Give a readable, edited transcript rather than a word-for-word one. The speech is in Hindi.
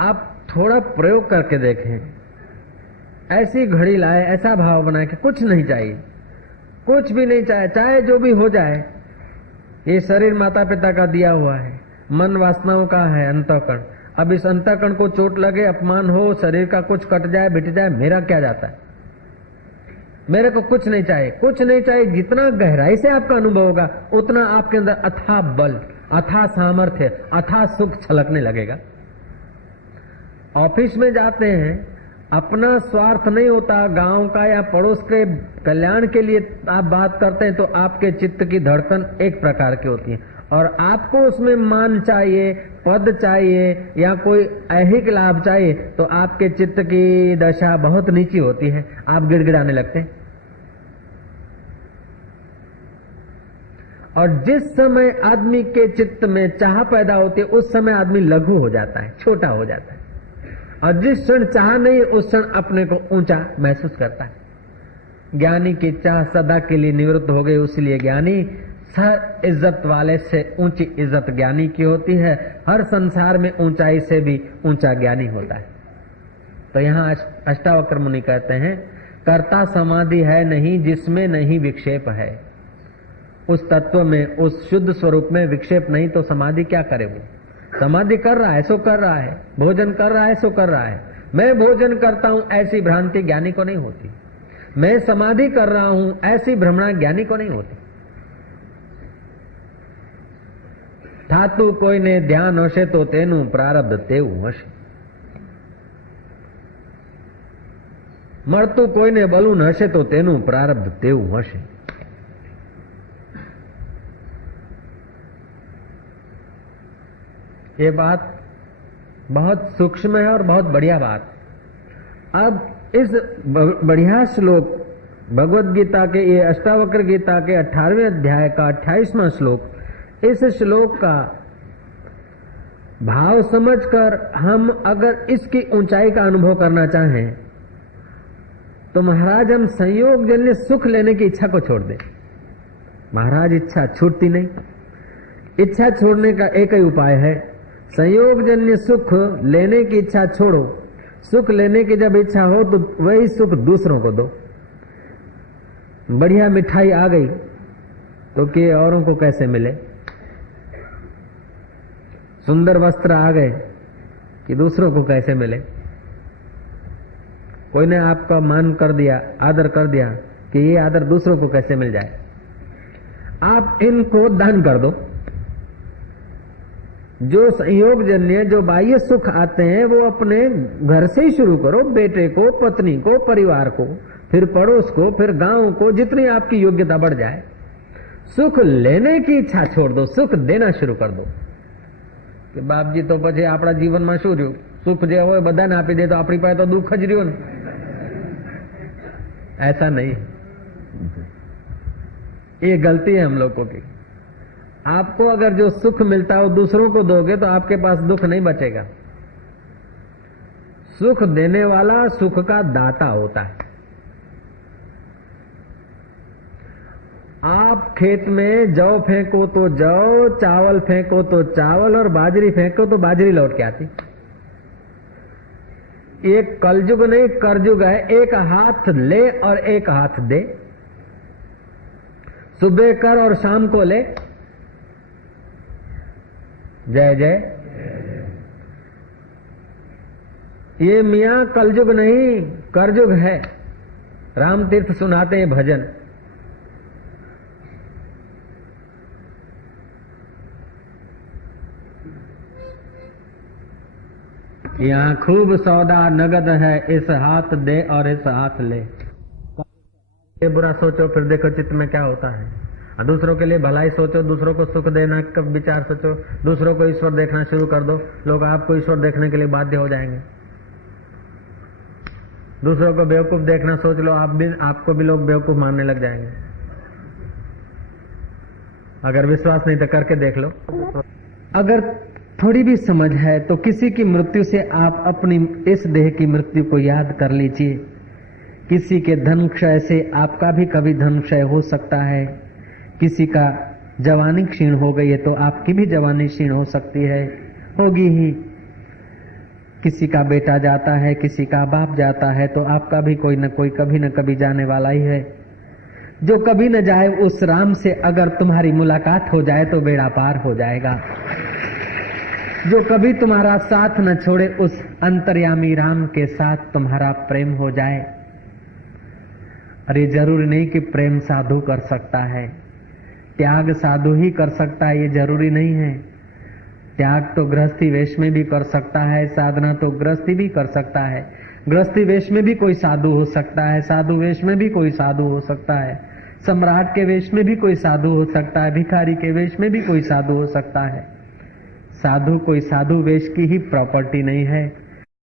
आप थोड़ा प्रयोग करके देखें, ऐसी घड़ी लाए, ऐसा भाव बनाए कि कुछ नहीं चाहिए, कुछ भी नहीं चाहिए, चाहे जो भी हो जाए। ये शरीर माता पिता का दिया हुआ है, मन वासनाओं का है, अंतःकरण। अब इस अंतःकरण को चोट लगे, अपमान हो, शरीर का कुछ कट जाए, बिट जाए, मेरा क्या जाता है? मेरे को कुछ नहीं चाहिए, कुछ नहीं चाहिए। जितना गहराई से आपका अनुभव होगा उतना आपके अंदर अथाह बल, अथाह सामर्थ्य, अथाह सुख छलकने लगेगा। ऑफिस में जाते हैं, अपना स्वार्थ नहीं होता, गांव का या पड़ोस के कल्याण के लिए आप बात करते हैं, तो आपके चित्त की धड़कन एक प्रकार की होती है, और आपको उसमें मान चाहिए, पद चाहिए या कोई ऐहिक लाभ चाहिए, तो आपके चित्त की दशा बहुत नीची होती है, आप गिड़गिड़ाने लगते हैं। और जिस समय आदमी के चित्त में चाह पैदा होती है, उस समय आदमी लघु हो जाता है, छोटा हो जाता है। और जिस क्षण चाह नहीं, उस क्षण अपने को ऊंचा महसूस करता है। ज्ञानी की चाह सदा के लिए निवृत्त हो गई, उसलिए ज्ञानी हर इज्जत वाले से ऊंची इज्जत ज्ञानी की होती है। हर संसार में ऊंचाई से भी ऊंचा ज्ञानी होता है। तो यहाँ अष्टावक्र मुनि कहते हैं, कर्ता समाधि है नहीं जिसमें नहीं विक्षेप है। उस तत्व में, उस शुद्ध स्वरूप में विक्षेप नहीं तो समाधि क्या करे? वो समाधि कर रहा है सो कर रहा है, भोजन कर रहा है सो कर रहा है। मैं भोजन करता हूं ऐसी भ्रांति ज्ञानी को नहीं होती, मैं समाधि कर रहा हूं ऐसी भ्रमणा ज्ञानी को नहीं होती। थातु कोई ने ध्यान हशे तो तेनु प्रारब्ध तेवु हशे, मरतु कोई ने बलून हशे तो तेनु प्रारब्ध तेवु हशे। ये बात बहुत सूक्ष्म है और बहुत बढ़िया बात। अब इस बढ़िया श्लोक भगवत गीता के, ये अष्टावक्र गीता के 18वें अध्याय का 28वां श्लोक, इस श्लोक का भाव समझकर हम अगर इसकी ऊंचाई का अनुभव करना चाहें तो महाराज हम संयोग जन्य सुख लेने की इच्छा को छोड़ दें। महाराज इच्छा छूटती नहीं। इच्छा छोड़ने का एक ही उपाय है, संयोग जन्य सुख लेने की इच्छा छोड़ो। सुख लेने की जब इच्छा हो तो वही सुख दूसरों को दो। बढ़िया मिठाई आ गई तो कि औरों को कैसे मिले, सुंदर वस्त्र आ गए कि दूसरों को कैसे मिले। कोई ने आपका मान कर दिया, आदर कर दिया, कि ये आदर दूसरों को कैसे मिल जाए। आप इनको दान कर दो। जो संयोग जन्य, जो बाह्य सुख आते हैं वो अपने घर से ही शुरू करो। बेटे को, पत्नी को, परिवार को, फिर पड़ोस को, फिर गांव को, जितनी आपकी योग्यता बढ़ जाए। सुख लेने की इच्छा छोड़ दो, सुख देना शुरू कर दो। कि बाप जी तो પછી આપણા જીવનમાં શું રહ્યું? સુખ જે હોય બધાને આપી દે તો આપણી પાસે તો દુઃખ જ રહ્યું ને। ऐसा नहीं, ये गलती है हम लोगों की। आपको अगर जो सुख मिलता है वो दूसरों को दोगे तो आपके पास दुख नहीं बचेगा। सुख देने वाला सुख का दाता होता है। आप खेत में जौ फेंको तो जौ, चावल फेंको तो चावल, और बाजरी फेंको तो बाजरी लौट के आती। ये कलयुग नहीं करयुग है। एक हाथ ले और एक हाथ दे, सुबह कर और शाम को ले। जय जय। ये मियां कलयुग नहीं करयुग है। राम तीर्थ सुनाते हैं भजन। यहाँ खूब सौदा नगद है, इस हाथ दे और इस हाथ ले। ये बुरा सोचो फिर देखो चित्त में क्या होता है। दूसरों के लिए भलाई सोचो, दूसरों को सुख देना का विचार सोचो, दूसरों को ईश्वर देखना शुरू कर दो, लोग आपको ईश्वर देखने के लिए बाध्य हो जाएंगे। दूसरों को बेवकूफ देखना सोच लो, आपको भी लोग बेवकूफ मानने लग जाएंगे। अगर विश्वास नहीं तो करके देख लो। अगर थोड़ी भी समझ है तो किसी की मृत्यु से आप अपनी इस देह की मृत्यु को याद कर लीजिए। किसी के धन क्षय से आपका भी कभी धन क्षय हो सकता है। किसी का जवानी क्षीण हो गई है तो आपकी भी जवानी क्षीण हो सकती है, होगी ही। किसी का बेटा जाता है, किसी का बाप जाता है, तो आपका भी कोई न कोई कभी न कभी जाने वाला ही है। जो कभी न जाए उस राम से अगर तुम्हारी मुलाकात हो जाए तो बेड़ा पार हो जाएगा। जो कभी तुम्हारा साथ न छोड़े उस अंतर्यामी राम के साथ तुम्हारा प्रेम हो जाए। अरे जरूरी नहीं कि प्रेम साधु कर सकता है, त्याग साधु ही कर सकता है, ये जरूरी नहीं है। त्याग तो गृहस्थी वेश में भी कर सकता है, साधना तो गृहस्थी भी कर सकता है। गृहस्थी वेश में भी कोई साधु हो सकता है, साधु वेश में भी कोई साधु हो सकता है, सम्राट के वेश में भी कोई साधु हो सकता है, भिखारी के वेश में भी कोई साधु हो सकता है। साधु कोई साधु वेश की ही प्रॉपर्टी नहीं है।